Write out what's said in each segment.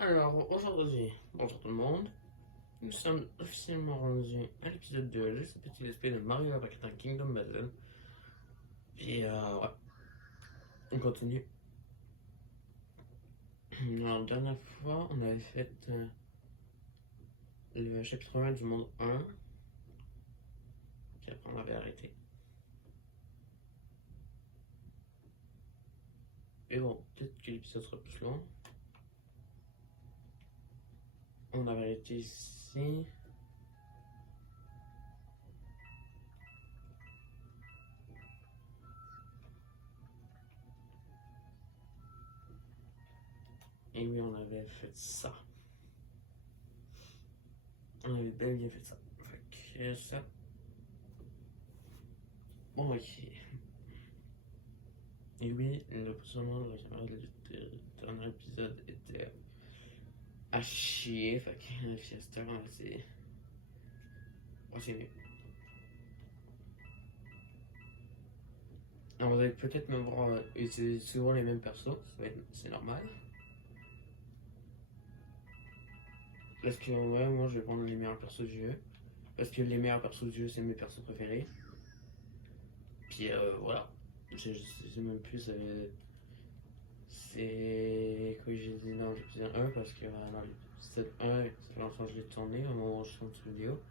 Alors aujourd'hui, bonjour tout le monde, nous sommes officiellement rendus à l'épisode 2 de ce petit esprit de Mario avec un Kingdom Battle. Puis ouais, on continue. Alors, la dernière fois, on avait fait le chapitre 1 du monde 1, puis après on avait arrêté. Et bon, peut-être que l'épisode sera plus long. On avait arrêté ici. Et oui, on avait fait ça. On avait bel bien fait ça. Fait que ça. Bon, ok. Et oui, le positionnement de la caméra du dernier épisode était à chier. Fait que la Fiesta, c'est. C'est. On va peut-être même voir utiliser souvent les mêmes persos, c'est normal. Parce que ouais, moi je vais prendre les meilleurs persos du jeu. Parce que les meilleurs persos du jeu, c'est mes persos préférés. Puis voilà. Je sais même plus. C'est quoi j'ai dit dans l'épisode 1 parce que dans l'épisode 1, c'est l'enfant que je l'ai tourné au moment où je tourne cette vidéo.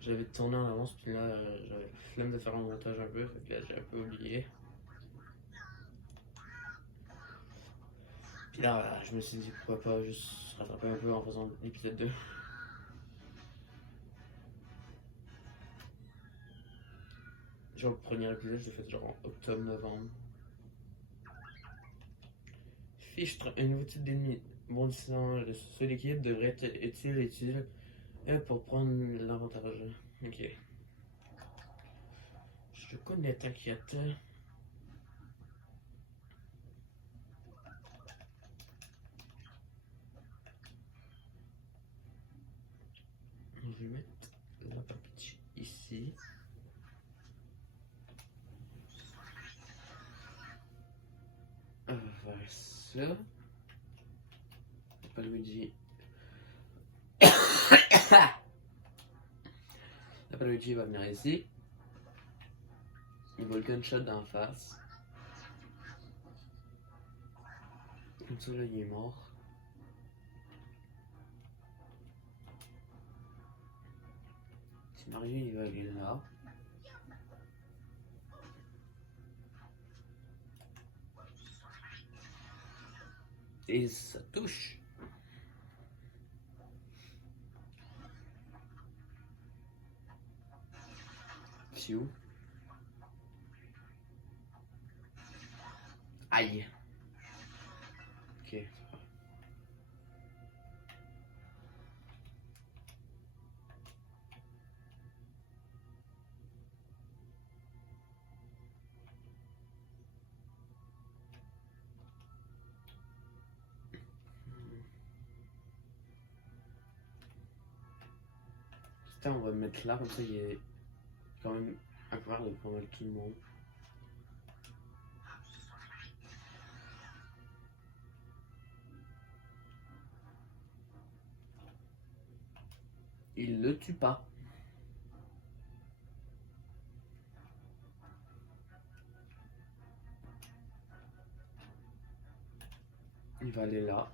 J'avais tourné en avance, puis là j'avais la flemme de faire un montage un peu, fait que là j'ai un peu oublié. Puis là je me suis dit pourquoi pas juste rattraper un peu en faisant l'épisode 2. Genre le premier épisode, je l'ai fait genre en octobre-novembre. Fichtre, un nouveau type d'ennemi. Bondissant, le sous l'équipe devrait être utile pour prendre l'avantage. Ok. Je connais, t'inquiète. Je vais mettre la papiche ici. On va faire ça. Pas Luigi. Après Luigi va venir ici. Il va le gunshot d'en face. Comme ça là il est mort. Si Mario il va aller là. Et ça touche. Phew. Aïe. Ok. Putain, on va le mettre là, comme ça il est quand même à couvert de pas mal tout le monde. Il le tue pas. Il va aller là.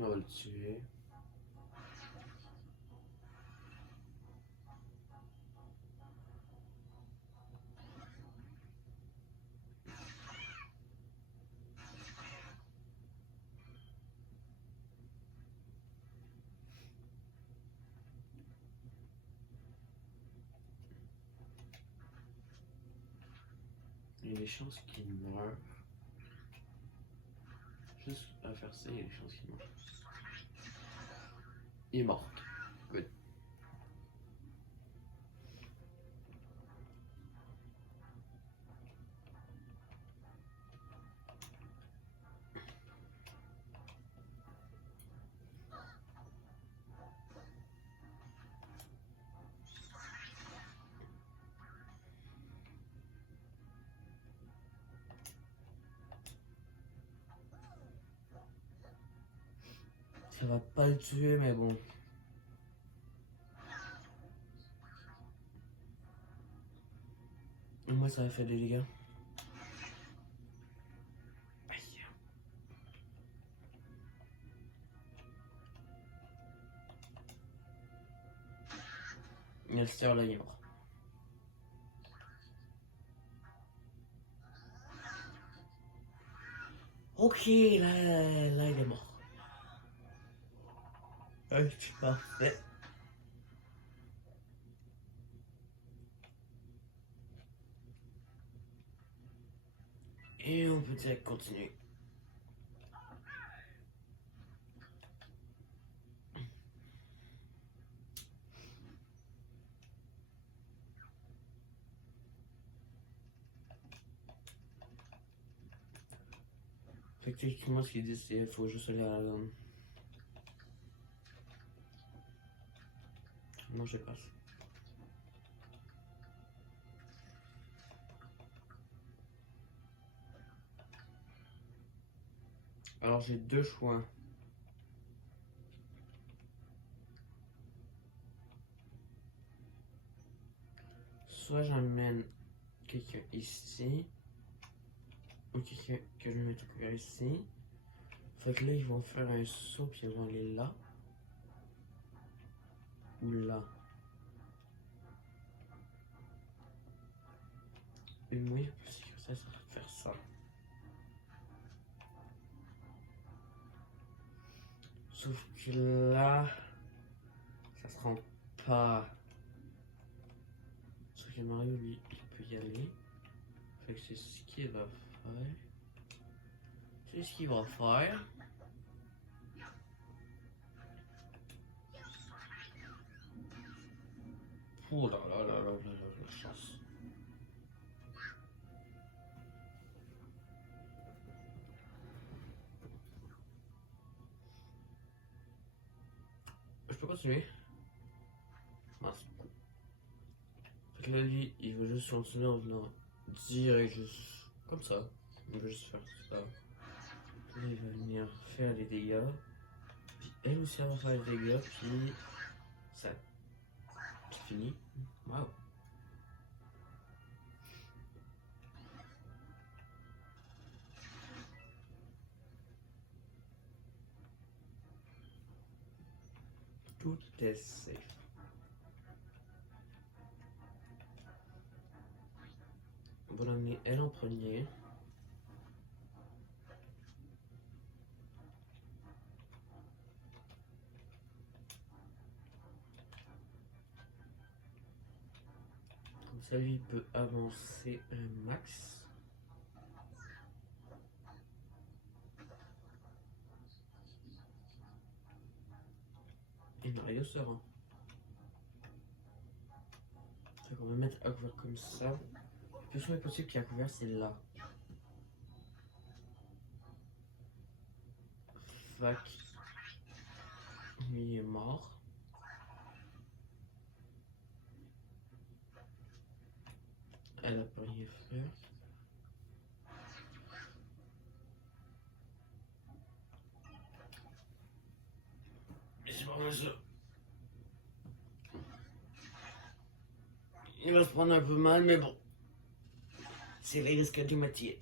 On va le tuer. Il y a des chances qu'il meure. Juste à faire ça, il y a des chances qu'il meure. Il est mort. Good. Ça va pas le tuer, mais bon. Au moins, ça va faire des dégâts. Aïe. Nestor, là, il est mort. Ok, là, il est mort. Ouais, c'est parfait. Et on peut direct continuer. Fait que techniquement, ce qu'ils disent, c'est qu'il faut juste aller à la zone. Non, je passe. Alors, j'ai deux choix. Soit j'amène quelqu'un ici, ou quelqu'un que je vais mettre couvert ici. Fait que là, ils vont faire un saut, puis ils vont aller là. Ou là. Et moi, parce que ça va faire ça. Sauf que là, ça se rend pas. Sauf que Mario, lui, il peut y aller. Fait que c'est ce qu'il va faire. C'est ce qu'il va faire. Oh là là là là là là, la chance. Je peux continuer? Mince. Fait que là, lui, il veut juste continuer en venant direct, juste comme ça. Il veut juste faire ça. Là, il va venir faire les dégâts. Puis elle aussi, elle va faire les dégâts. Puis ça. C'est fini. Waouh. Tout est safe. On va l'amener elle en premier. Comme ça, lui, il peut avancer un max. Et Mario se rend. Fait qu'on va mettre à couvert comme ça. Le plus souvent possible qu'il y a couvert, c'est là. Fac. Lui il est mort. Elle a pas rien fait. Mais c'est pas mal ça. Il va se prendre un peu mal, mais bon. C'est les risques du métier.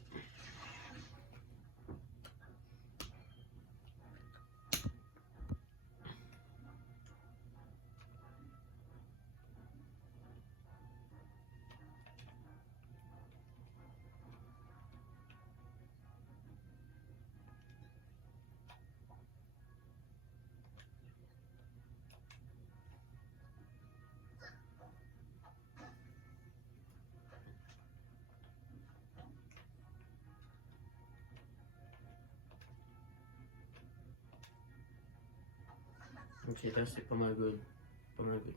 Ok, là c'est pas mal good. Pas mal good.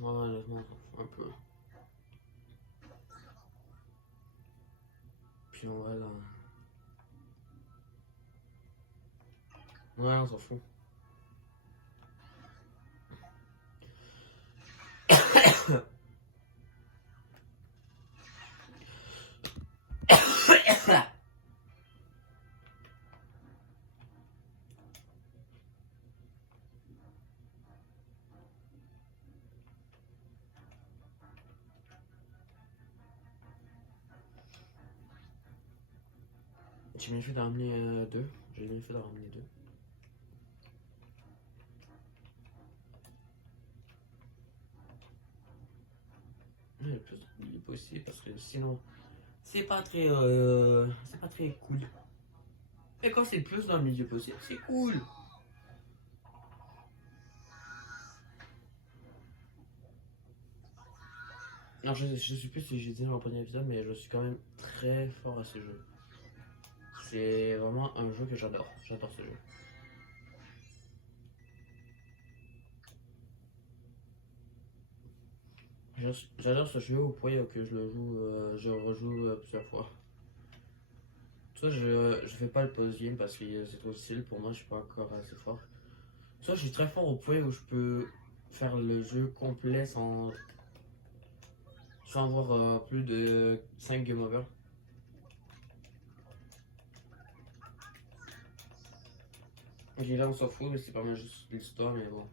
Ouais, honnêtement, un peu. Puis on va là. Ouais, on s'en fout. J'ai bien fait d'en ramener deux. J'ai bien fait d'en ramener deux. Le plus de billets possible parce que sinon c'est pas très cool. Et quand c'est le plus dans le milieu possible, c'est cool. Non, je sais plus si j'ai dit dans le premier épisode, mais je suis quand même très fort à ce jeu. C'est vraiment un jeu que j'adore. J'adore ce jeu. J'adore ce jeu au point que je le joue, je rejoue plusieurs fois. Soit je fais pas le post game parce que c'est trop difficile pour moi, je suis pas encore assez fort. Soit je suis très fort au point où je peux faire le jeu complet sans avoir plus de 5 game over. Ok, là on s'en fout, mais c'est pas mal juste l'histoire, mais bon.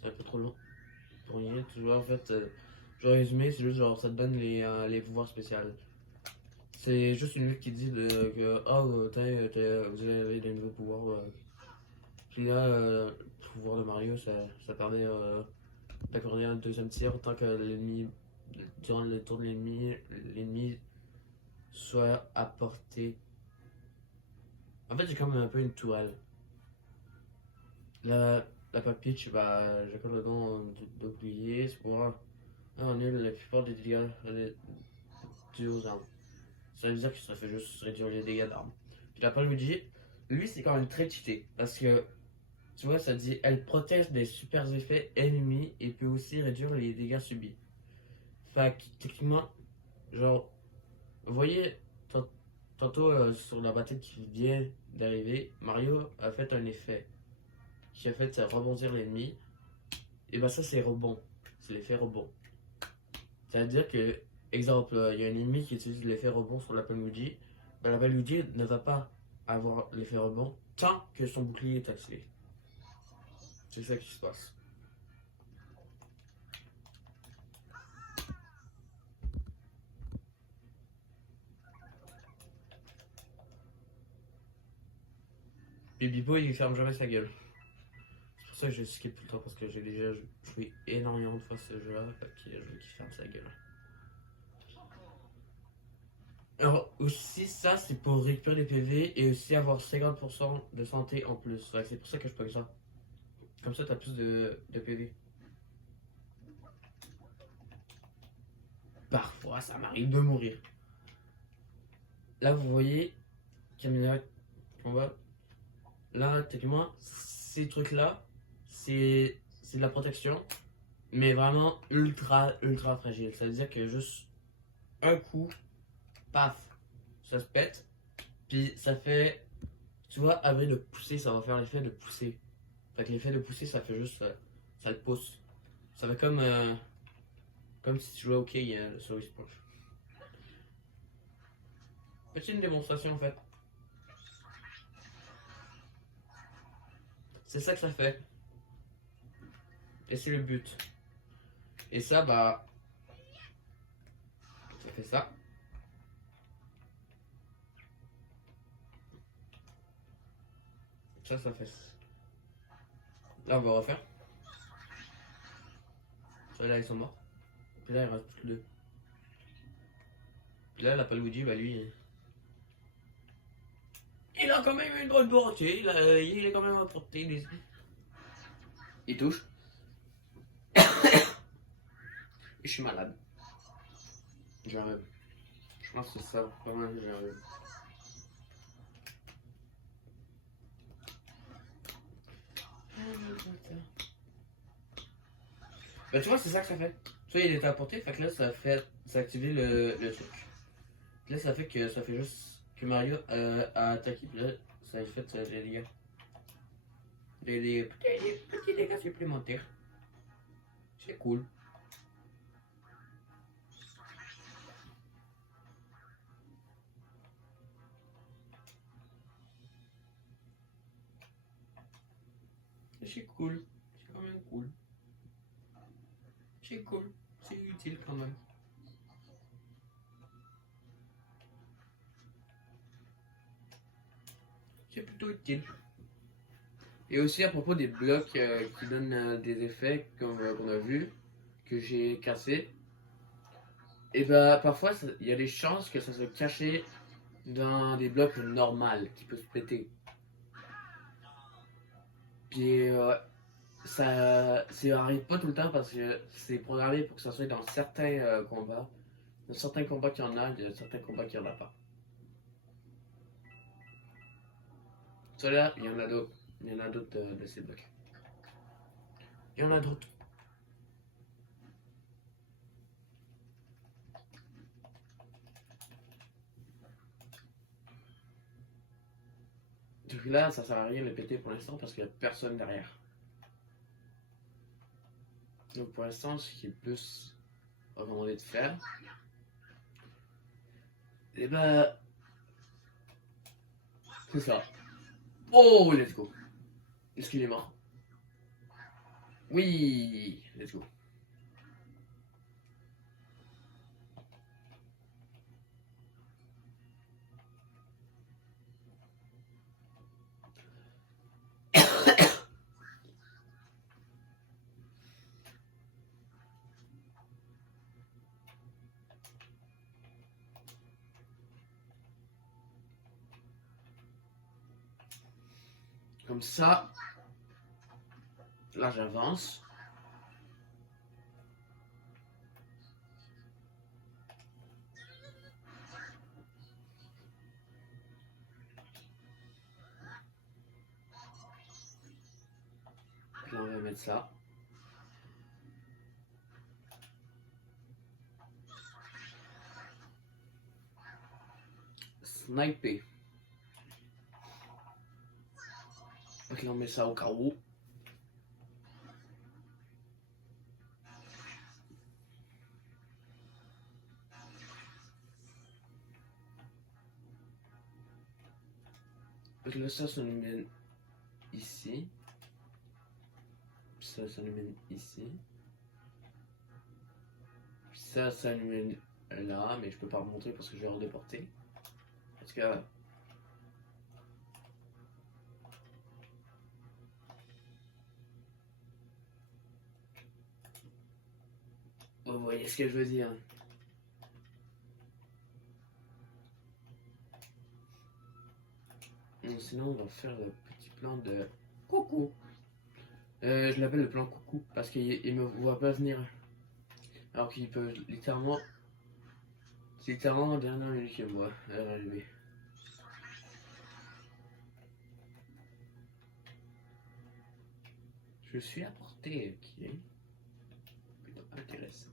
C'est un peu trop long pour rien. Tu vois, en fait, je vais résumer, c'est juste genre ça te donne les pouvoirs spéciaux. C'est juste une lutte qui dit que vous avez des nouveaux pouvoirs. Puis là, le pouvoir de Mario, ça permet d'accorder un deuxième tir tant que l'ennemi, durant le tour de l'ennemi soit à portée. En fait, j'ai comme un peu une tourelle. La Pop Peach, bah, j'accorde le don d'oublier, c'est pour annule la plupart des dégâts dus aux armes. Ça veut dire que ça fait juste réduire les dégâts d'armes. Puis la Luigi, lui, c'est quand même très cheaté. Parce que, tu vois, ça dit elle protège des super effets ennemis et peut aussi réduire les dégâts subis. Fait que, techniquement, genre, vous voyez, tantôt sur la bataille qui vient d'arriver, Mario a fait un effet qui a fait rebondir l'ennemi. Et bah, ça, c'est rebond. C'est l'effet rebond. Ça veut dire que, exemple, il y a un ennemi qui utilise l'effet rebond sur la Luigi. Bah, la Luigi ne va pas avoir l'effet rebond tant que son bouclier est activé. C'est ça qui se passe. Et Bibo, il ferme jamais sa gueule. C'est pour ça que je skip tout le temps parce que j'ai déjà joué énormément de fois ce jeu-là. Puis je veux qu'il ferme sa gueule. Alors, aussi, ça, c'est pour récupérer les PV et aussi avoir 50% de santé en plus. C'est pour ça que je paye ça. Comme ça, t'as plus de PV. Parfois, ça m'arrive de mourir. Là, vous voyez, caméra en bas. Là, techniquement, ces trucs-là, c'est de la protection, mais vraiment ultra fragile. Ça veut dire que juste un coup, paf, ça se pète. Puis ça fait, tu vois, après de pousser, ça va faire l'effet de pousser. Fait que l'effet de pousser, ça fait juste, ça le pousse. Ça fait comme si tu jouais au quai sur Wii Sports. Petite démonstration en fait. C'est ça que ça fait. Et c'est le but. Et ça, bah, ça fait ça. Ça fait ça. Là, on va refaire. Ceux-là, ils sont morts. Puis là, il reste plus que deux. Puis là, la Luigi, bah lui, il a quand même une bonne portée. Il est quand même à portée. Il touche. Et je suis malade. J'arrive. Je pense que c'est ça. Pas mal, j'arrive. Bah, tu vois, c'est ça que ça fait. Tu vois, il était à portée, fait que là, ça a activé le truc. Puis là, ça fait que ça fait juste que Mario a attaqué, puis là, ça a fait des dégâts. Des petits dégâts supplémentaires. C'est cool. C'est cool. C'est quand même cool. C'est cool. C'est utile quand même. qui est plutôt utile. Et aussi à propos des blocs qui donnent des effets, comme on a vu, que j'ai cassé, et bah parfois il y a des chances que ça soit caché dans des blocs normaux qui peuvent se péter. Puis ça arrive pas tout le temps parce que c'est programmé pour que ça soit dans certains combats. Dans certains combats qu'il y en a, il y a certains combats qu'il n'y en a pas. Celui-là, il y en a d'autres. Il y en a d'autres de ces blocs. Il y en a d'autres. Donc là, ça sert à rien de le péter pour l'instant parce qu'il n'y a personne derrière. Donc pour l'instant, ce qui est plus recommandé de faire, et bah, c'est ça. Oh, let's go. Est-ce qu'il est mort? Oui, let's go. Comme ça, là j'avance. Puis on va mettre ça. Sniper. Ok, on met ça au cas où. Donc là, ça nous mène ici. Ça nous mène ici. Ça nous mène là, mais je peux pas remonter parce que je vais redéporter. Parce que vous voyez ce que je veux dire. Sinon, on va faire le petit plan de coucou. Je l'appelle le plan coucou parce qu'il me voit pas venir. Alors qu'il peut littéralement. C'est littéralement la dernière minute qu'il me voit arriver. Je suis à portée, ok. Plutôt intéressant.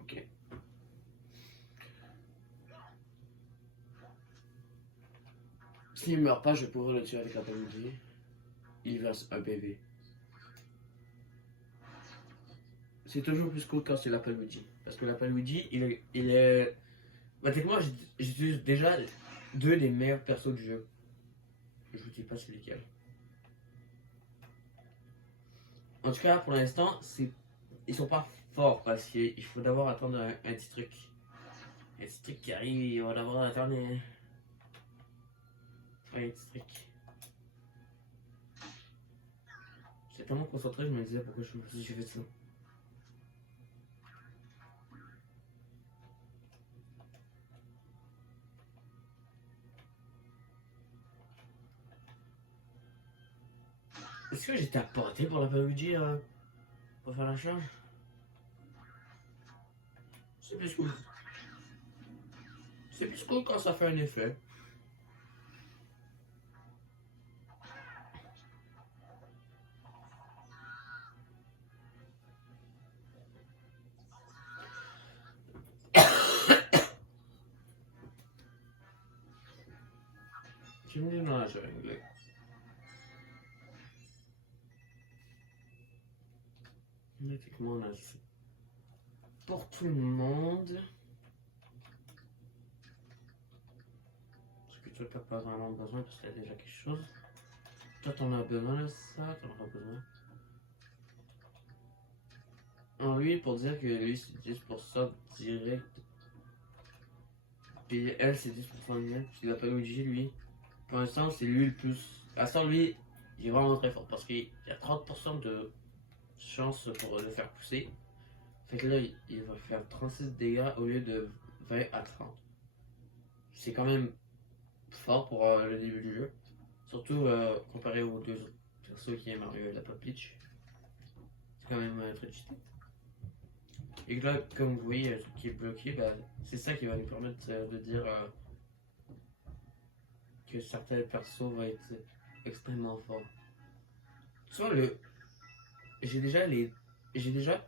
Ok. S'il meurt pas, je vais pouvoir le tuer avec la PMG. Il verse un PV. C'est toujours plus cool quand c'est l'Apple Luigi. Parce que l'Apple Luigi, il est. Bah, techniquement, j'utilise déjà deux des meilleurs persos du jeu. Je vous dis pas c'est lesquels. En tout cas, pour l'instant, ils sont pas forts parce qu'il faut d'abord attendre un petit truc. Un petit truc qui arrive, il va d'abord attendre un petit truc. J'étais tellement concentré, je me disais pourquoi j'ai fait ça. Est-ce que j'étais apporté pour la Luigi pour faire la charge? C'est plus cool. C'est plus cool quand ça fait un effet. Tu me dis dans la jungle. Effectivement, on a fait pour tout le monde. Parce que toi, t'as pas vraiment besoin parce qu'il y a déjà quelque chose. Toi, t'en as besoin de ça, t'en auras besoin. lui, pour dire que lui c'est 10% direct, puis elle c'est 10% de net, puis la Luigi, lui, pour l'instant c'est lui le plus. À ça, lui, il est vraiment très fort parce qu'il y a 30% de chance pour le faire pousser. Fait que là, il va faire 36 dégâts au lieu de 20 à 30. C'est quand même fort pour le début du jeu. Surtout comparé aux deux autres persos qui est Mario et la Peach. C'est quand même très cheaté. Et là, comme vous voyez, le truc qui est bloqué, bah, c'est ça qui va nous permettre de dire que certains persos vont être extrêmement forts. Tu vois, j'ai déjà les. J'ai déjà.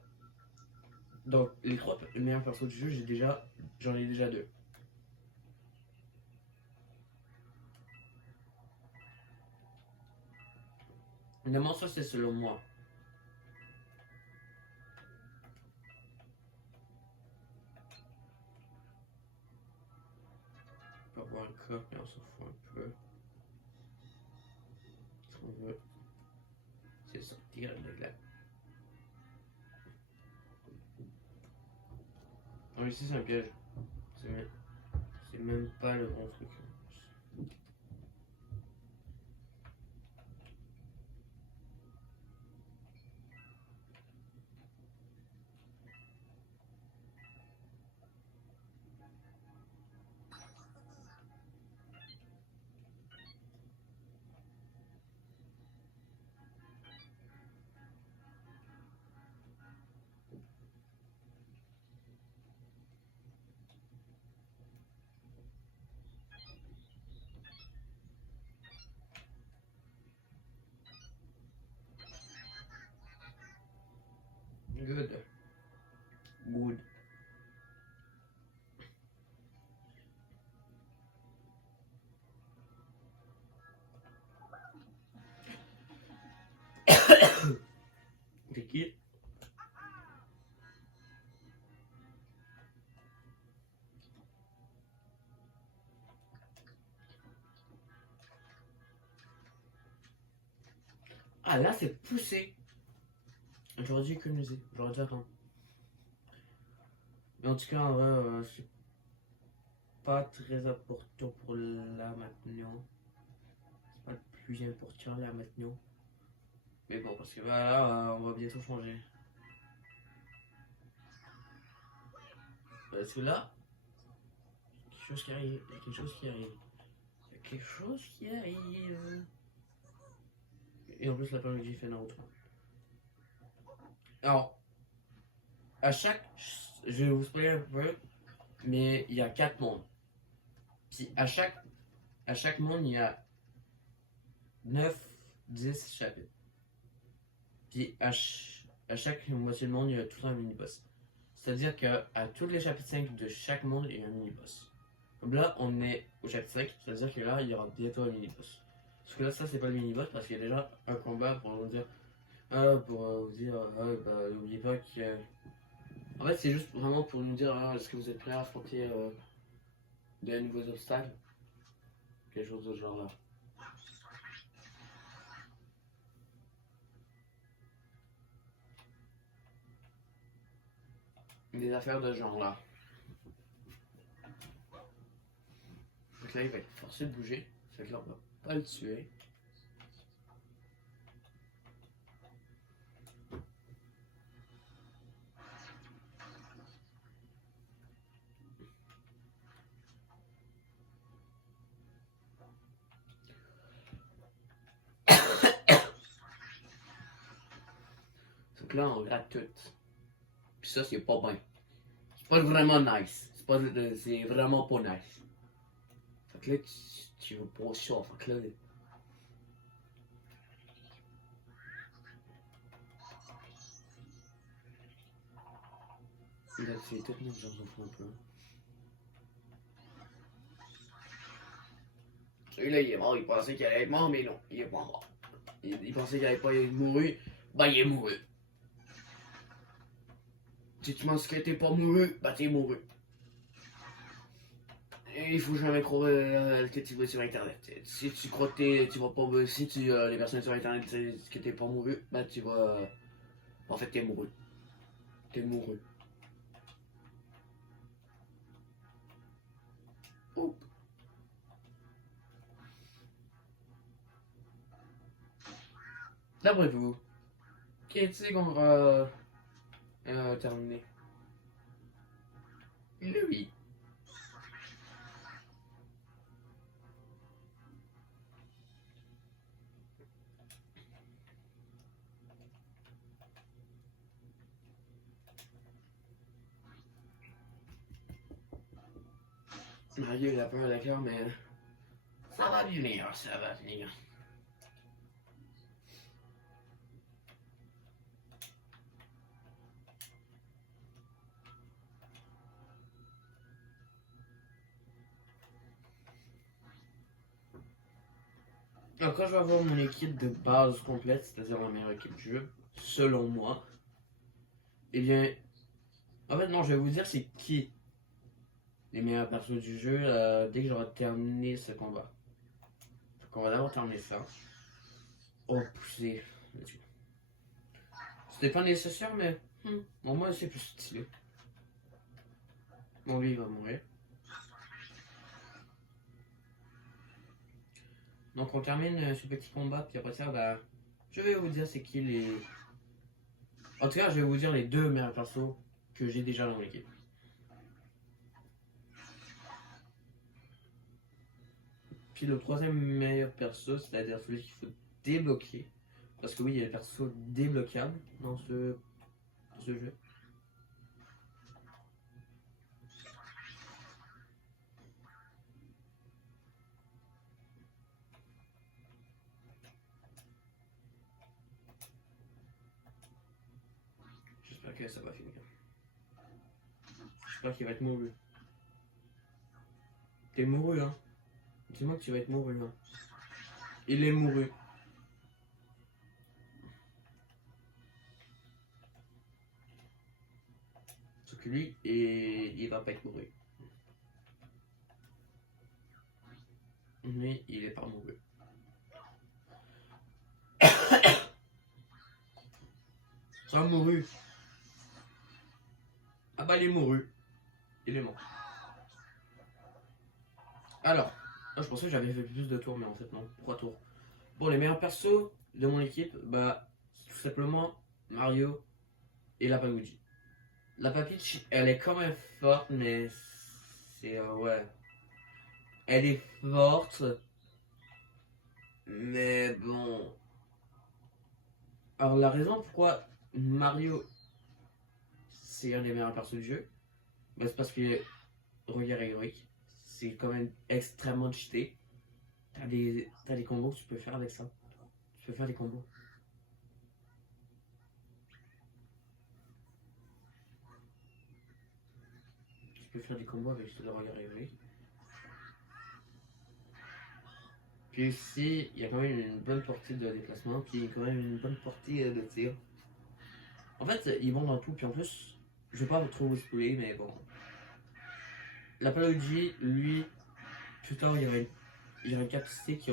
Donc, les trois meilleurs persos du jeu, j'en ai déjà deux. Évidemment, ça c'est selon moi. On peut avoir un coffre, mais on s'en fout un peu. Ce qu'on veut, c'est sortir de là. Non, ici c'est un piège. C'est même pas le bon truc. Good. Good. C'est qui? Ah là c'est poussé. J'aurais dû économiser. J'aurais dû attendre. Mais en tout cas, en vrai, c'est pas très important pour là maintenant. C'est pas le plus important là maintenant. Mais bon, parce que bah, là, on va bientôt changer. Parce que là, quelque chose qui arrive. Il y a quelque chose qui arrive. Il y a quelque chose qui arrive. Et en plus, la parodie fait Naruto. Alors, à chaque. Je vais vous spoiler un peu, mais il y a 4 mondes. Puis à chaque monde, il y a 9, 10 chapitres. Puis à chaque moitié de monde, il y a tout un mini-boss. C'est-à-dire qu'à tous les chapitres 5 de chaque monde, il y a un mini-boss. Donc là, on est au chapitre 5, c'est-à-dire que là, il y aura bientôt un mini-boss. Parce que là, ça, c'est pas le mini-boss, parce qu'il y a déjà un combat pour vous dire. N'oubliez pas qu'il y a. En fait, c'est juste vraiment pour nous dire, est-ce que vous êtes prêts à affronter de nouveaux obstacles? Quelque chose de ce genre là. Des affaires de ce genre là. Donc là, il va être forcé de bouger. Fait que là, on va pas le tuer. Donc là, on rate tout. Puis ça, c'est pas bien. C'est pas vraiment nice. C'est vraiment pas nice. Fait que là, tu veux pas ça. Fait que là. Il a fait tout, nous, j'en fous un peu. Celui-là, il est mort. Il pensait qu'il allait être mort, mais non, il est pas mort. Il pensait qu'il allait pas être mouru. Ben, il est mouru. Si tu penses que t'es pas mouru, ben t'es mouru. Et il faut jamais croire que tu vas sur internet. Si tu crois que tu vas pas. Si les personnes sur internet disent que t'es pas mouru, ben tu vas. En fait, t'es mouru. T'es mouru. Oup. D'après vous, qui est-ce qu'on va terminer? Lui. Mario, il a peur d'accord, mais ça va venir, ça va venir. Alors, quand je vais avoir mon équipe de base complète, c'est-à-dire la meilleure équipe du jeu, selon moi, eh bien, en fait, non, je vais vous dire c'est qui les meilleurs persos du jeu dès que j'aurai terminé ce combat. Donc, on va d'abord terminer ça. Oh, pousser. C'était pas nécessaire, mais bon, moi, c'est plus stylé. Bon, lui, il va mourir. Donc, on termine ce petit combat, puis après ça, bah, je vais vous dire c'est qui les. En tout cas, je vais vous dire les deux meilleurs persos que j'ai déjà dans l'équipe. Puis le troisième meilleur perso, c'est-à-dire celui qu'il faut débloquer. Parce que oui, il y a des persos débloquables dans ce jeu. J'espère que ça va finir. J'espère qu'il va être mouru. T'es mouru, hein? Dis-moi que tu vas être mouru, hein? Il est mouru. Sauf que lui, il va pas être mouru. Lui, il est pas mouru. Ça mouru. Ah bah il est mouru. Il est mort. Alors, je pensais que j'avais fait plus de tours, mais en fait non, 3 tours. Bon, les meilleurs persos de mon équipe, bah, tout simplement Mario et la Paluigi. La Peach, elle est quand même forte, mais c'est ouais. Elle est forte, mais bon. Alors la raison pourquoi Mario c'est un des meilleurs persos du jeu, bah, c'est parce que regard héroïque, c'est quand même extrêmement cheaté. T'as des combos que tu peux faire avec ça. Tu peux faire des combos. Tu peux faire des combos avec le regard héroïque. Puis aussi, il y a quand même une bonne portée de déplacement, puis quand même une bonne portée de tir. En fait, ils vont dans tout, puis en plus, je vais pas trop vous spoiler, mais bon. La Paluigi, lui, plus tard, il y a une capacité qui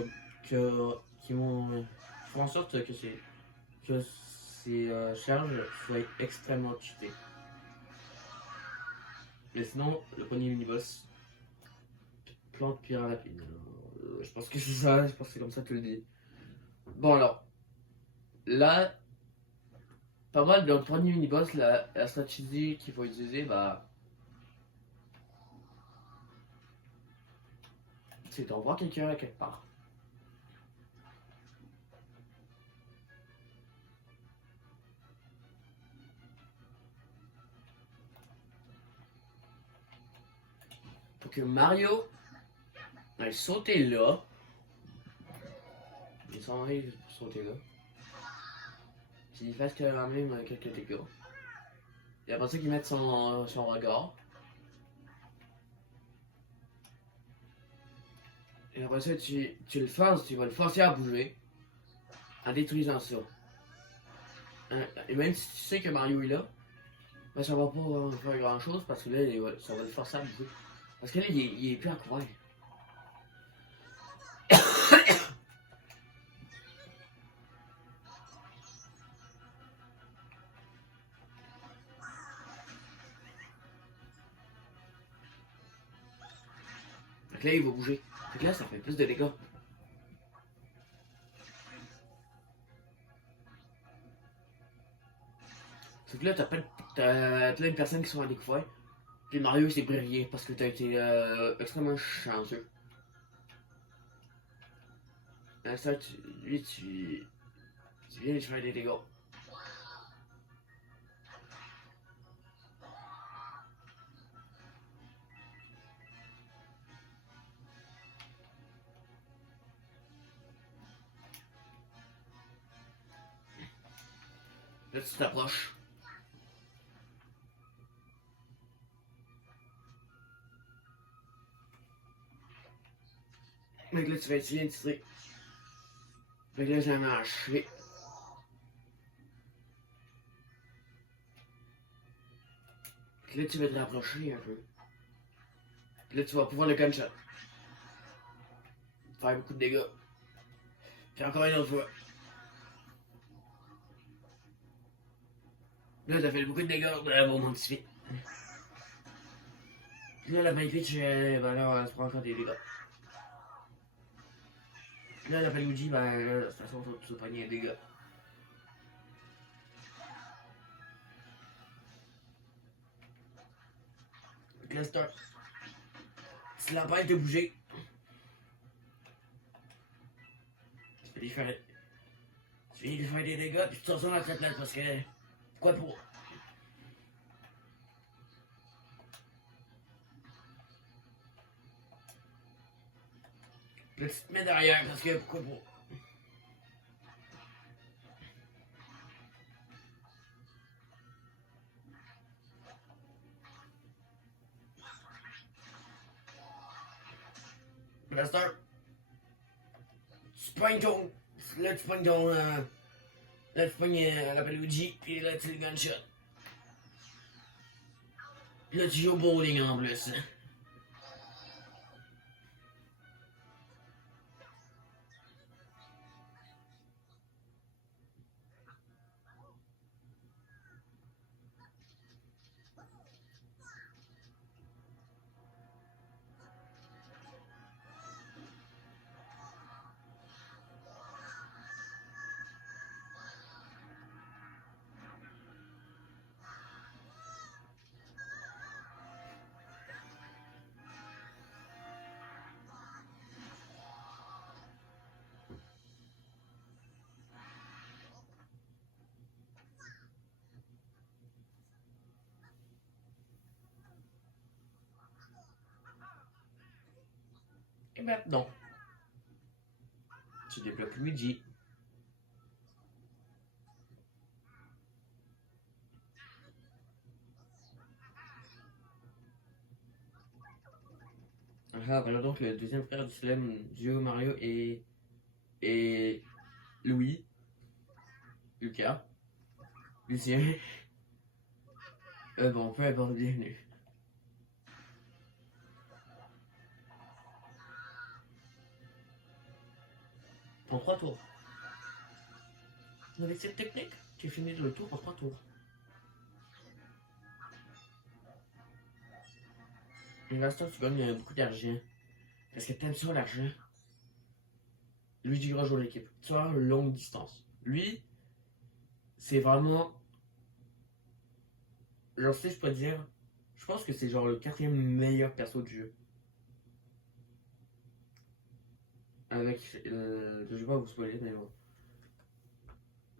vont faire en sorte que ses charges soient extrêmement cheatées. Mais sinon, le premier mini-boss, plante pierre rapide. Je pense que c'est ça, je pense que c'est comme ça que tu le dis. Bon alors, là, pas mal dans le premier mini-boss, la stratégie qu'il faut utiliser, bah, c'est d'envoyer quelqu'un à quelque part. Pour que Mario aille sauter là. Il s'en va pour sauter là. Puis il fasse quand même quelques dégâts. Et après ça, qu'il mette son regard. Et après ça, tu vas le forcer à bouger. En détruisant ça. Et même si tu sais que Mario est là, ben ça va pas faire grand chose parce que là, ça va le forcer à bouger. Parce que là, il est plus à couvert. Fait que là, il va bouger. Fait que là, ça fait plus de dégâts. Fait que là, t'as plein de personnes qui sont à découvert. Puis Mario, s'est brillé parce que t'as été extrêmement chanceux. Ça, lui, tu viens de faire des dégâts. Là, tu t'approches. Fait que là, tu vas essayer de tirer. Fait que là, j'ai un achevé. Fait que là, tu vas te rapprocher un peu. Puis là, tu vas pouvoir le gunshot. Faire beaucoup de dégâts. Puis encore une autre fois. Là, t'as fait beaucoup de dégâts. Bravo, mon petit. Puis là, la Bunny Peach, ben là, elle se prend encore des dégâts. Là, la Luigi, ben là, de toute façon, faut se pogner un dégât. Cluster. Si la balle te bouger, tu peux lui faire. Tu viens lui faire des dégâts, puis tu sors ça dans la tête parce que. Quoi pour. Puis là, tu te mets derrière parce que. Pourquoi pour. Cluster. Tu pognes ton. Là, tu pognes ton. Là, tu pognes la Luigi, puis là, tu le gunshot. Puis là, tu joues au bowling en plus. Et maintenant, tu débloques Luigi. Ah, voilà donc le deuxième frère du célèbre duo Mario et Louis, Lucas, Lucien. Bon, peu importe, bienvenue. En 3 tours. Avec cette technique, tu finis le tour en 3 tours. Et l'instant, tu gagnes beaucoup d'argent. Parce que t'aimes ça l'argent. Luigi rejoint l'équipe. Tu vois, longue distance. Lui, c'est vraiment. Genre, si je peux dire, je pense que c'est genre le quatrième meilleur perso du jeu. Avec. Je vais pas vous spoiler, mais bon.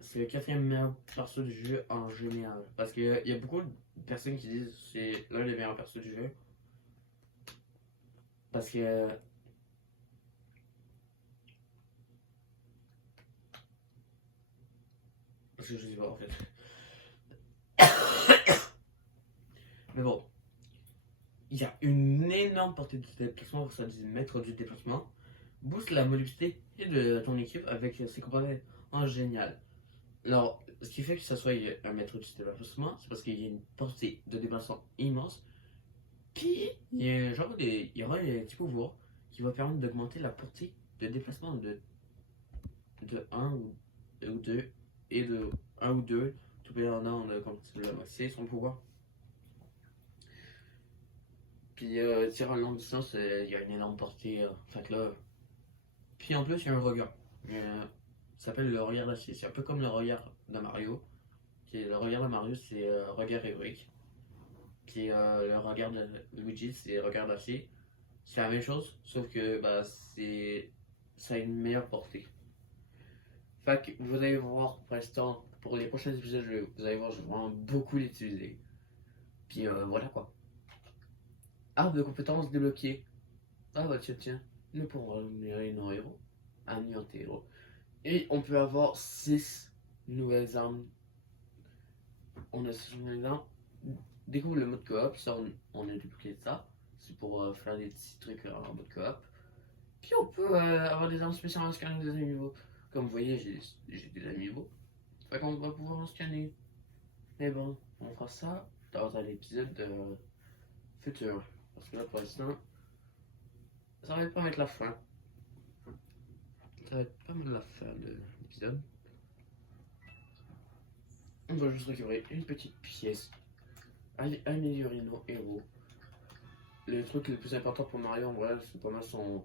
C'est le quatrième meilleur perso du jeu en général. Parce qu'il y a beaucoup de personnes qui disent que c'est l'un des meilleurs persos du jeu. Parce que. Parce que je sais pas en fait. Mais bon. Il y a une énorme portée de déplacement, ça dit maître du déplacement. Booste la mobilité de ton équipe avec ses composants en génial. Alors, ce qui fait que ça soit un maître du déplacement, c'est parce qu'il y a une portée de déplacement immense. Puis, il y a genre il y aura un petit pouvoir qui va permettre d'augmenter la portée de déplacement de 1 ou 2 et de 1 ou 2, tout dépendant de comme c'est son pouvoir. Puis tir à longue distance, il y a une énorme portée. Fait que là. Puis en plus, il y a un regard. Ça s'appelle le regard d'acier. C'est un peu comme le regard de Mario. Le regard de Mario, c'est regard héroïque. Puis le regard de Luigi, c'est regard d'acier. C'est la même chose, sauf que bah, ça a une meilleure portée. Fait que vous allez voir pour l'instant, pour les prochains épisodes, vous allez voir, je vais vraiment beaucoup l'utiliser. Puis voilà quoi. Arbre de compétences débloquées. Ah bah tiens, nous pourrons améliorer nos héros. Anéantir héros. Et on peut avoir 6 nouvelles armes. On a 6 nouvelles armes. Découvre le mode coop, ça on a débloqué ça. C'est pour faire des petits trucs en mode coop. Puis on peut avoir des armes spéciales en scannant des animaux. Comme vous voyez, j'ai des animaux. Fait qu'on va pouvoir en scanner. Mais bon, on fera ça dans un épisode futur. Parce que là pour l'instant, ça va pas être la fin. Ça va être pas mal la fin de l'épisode. On va juste récupérer une petite pièce. Améliorer nos héros. Le truc le plus important pour Mario en vrai, c'est pas mal son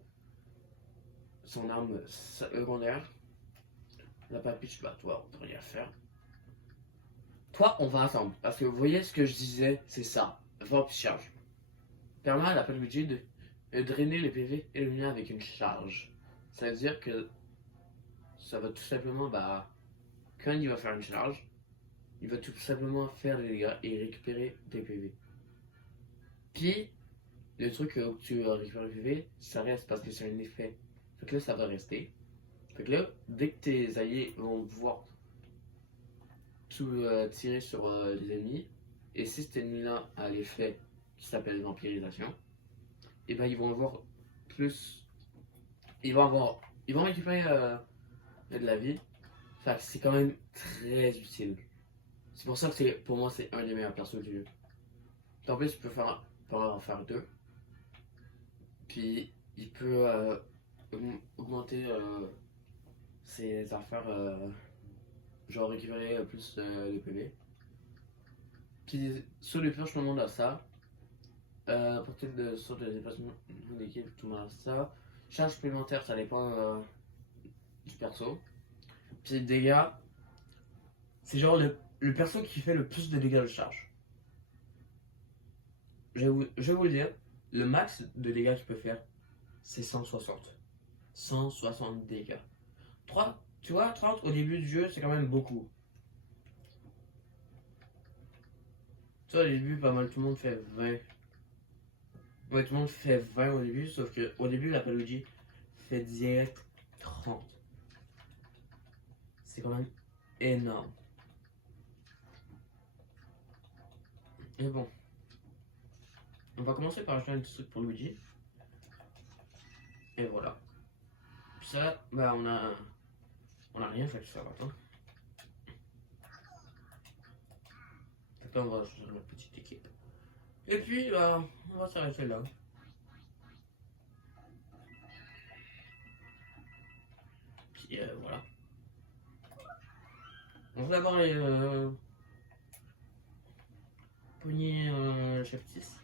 arme secondaire. La papiche, bah toi, on peut rien faire. Toi, on va attendre. Parce que vous voyez ce que je disais, c'est ça. Vamp charge. Permet à la Luigi de drainer les PV et le lien avec une charge. Ça veut dire que ça va tout simplement, bah, quand il va faire une charge, il va tout simplement faire des dégâts et récupérer des PV. Puis, le truc où tu récupères les PV, ça reste parce que c'est un effet. Fait que là, ça va rester. Fait que là, dès que tes alliés vont pouvoir tout tirer sur les ennemis, et si cet ennemi-là a l'effet qui s'appelle vampirisation, et ben ils vont avoir plus. Ils vont récupérer de la vie. Fait que c'est quand même très utile. C'est pour ça que pour moi c'est un des meilleurs persos du jeu. En plus, tu peux en faire deux. Puis il peut augmenter ses affaires, genre récupérer plus de PV. Puis sur les pioches, tout le monde a ça. Portée de saut de déplacement d'équipe, tout le monde a ça. Charge supplémentaire, ça dépend du perso. Puis dégâts, c'est genre le perso qui fait le plus de dégâts de charge. Je vais vous le dire, le max de dégâts qu'il peut faire, c'est 160. 160 dégâts. 3, tu vois, 30 au début du jeu, c'est quand même beaucoup. Tu vois, au début, pas mal, tout le monde fait 20. Ouais, tout le monde fait 20 au début, sauf que au début, la Luigi fait direct 30. C'est quand même énorme. Et bon. On va commencer par acheter un petit truc pour Luigi. Et voilà. Puis ça, bah on a rien fait que ça maintenant. Donc là on va choisir notre petite équipe. Et puis bah, on va s'arrêter là. Puis voilà. On va d'abord les poignées chef 6.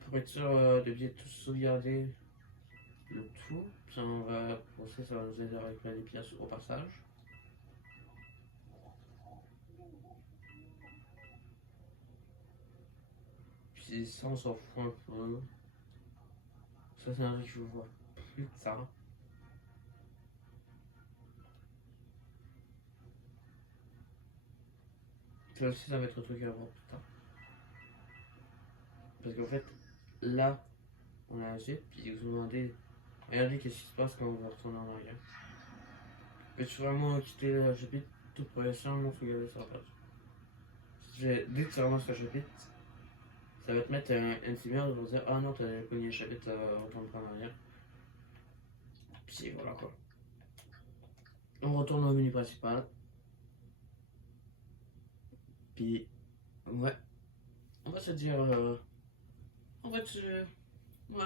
Pour être sûr de bien tout sauvegarder le tout. Puis pour ça, ça va nous aider à récupérer des pièces au passage. Puis ça, on s'en fout un peu. Ça, c'est un truc que je vois plus tard. Ça aussi, ça va être un truc à voir plus tard. Parce qu'en fait, là, on a agi, puis vous vous demandez, regardez qu'est-ce qui se passe quand on va retourner en arrière. Peux-tu vraiment quitter le chapitre toute progression, non sauvegarder sur la page. Dès que tu ramasses le chapitre, ça va te mettre un petit mur, ils vont dire ah non, t'as pogné le chapitre, retourne pas en arrière. Puis voilà quoi. On retourne au menu principal. Puis, ouais. On va se dire. On va te. Ouais.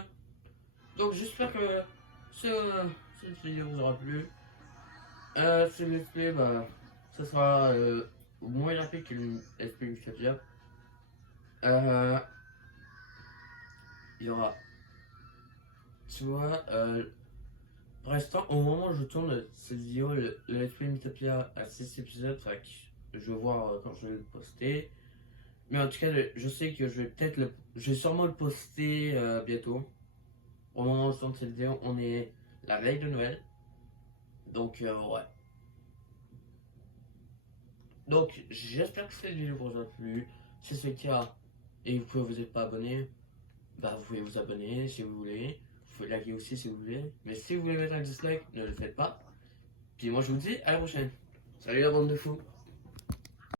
Donc j'espère que cette vidéo vous aura plu. Ce let's play, bah, ça sera moins rapide qu'une SP Utopia. Euh, il y aura, tu vois, pour l'instant, au moment où je tourne cette vidéo, le Let's Play Mythopia a 6 épisodes, fait que je vais voir quand je vais le poster. Mais en tout cas, je sais que je vais sûrement le poster bientôt. Au moment où je tourne cette vidéo, on est la veille de Noël. Donc, ouais. Donc, j'espère que cette vidéo vous a plu. Si c'est le cas et que vous n'êtes pas abonné, bah vous pouvez vous abonner si vous voulez. Vous pouvez liker aussi si vous voulez. Mais si vous voulez mettre un dislike, ne le faites pas. Puis moi je vous dis à la prochaine. Salut la bande de fous.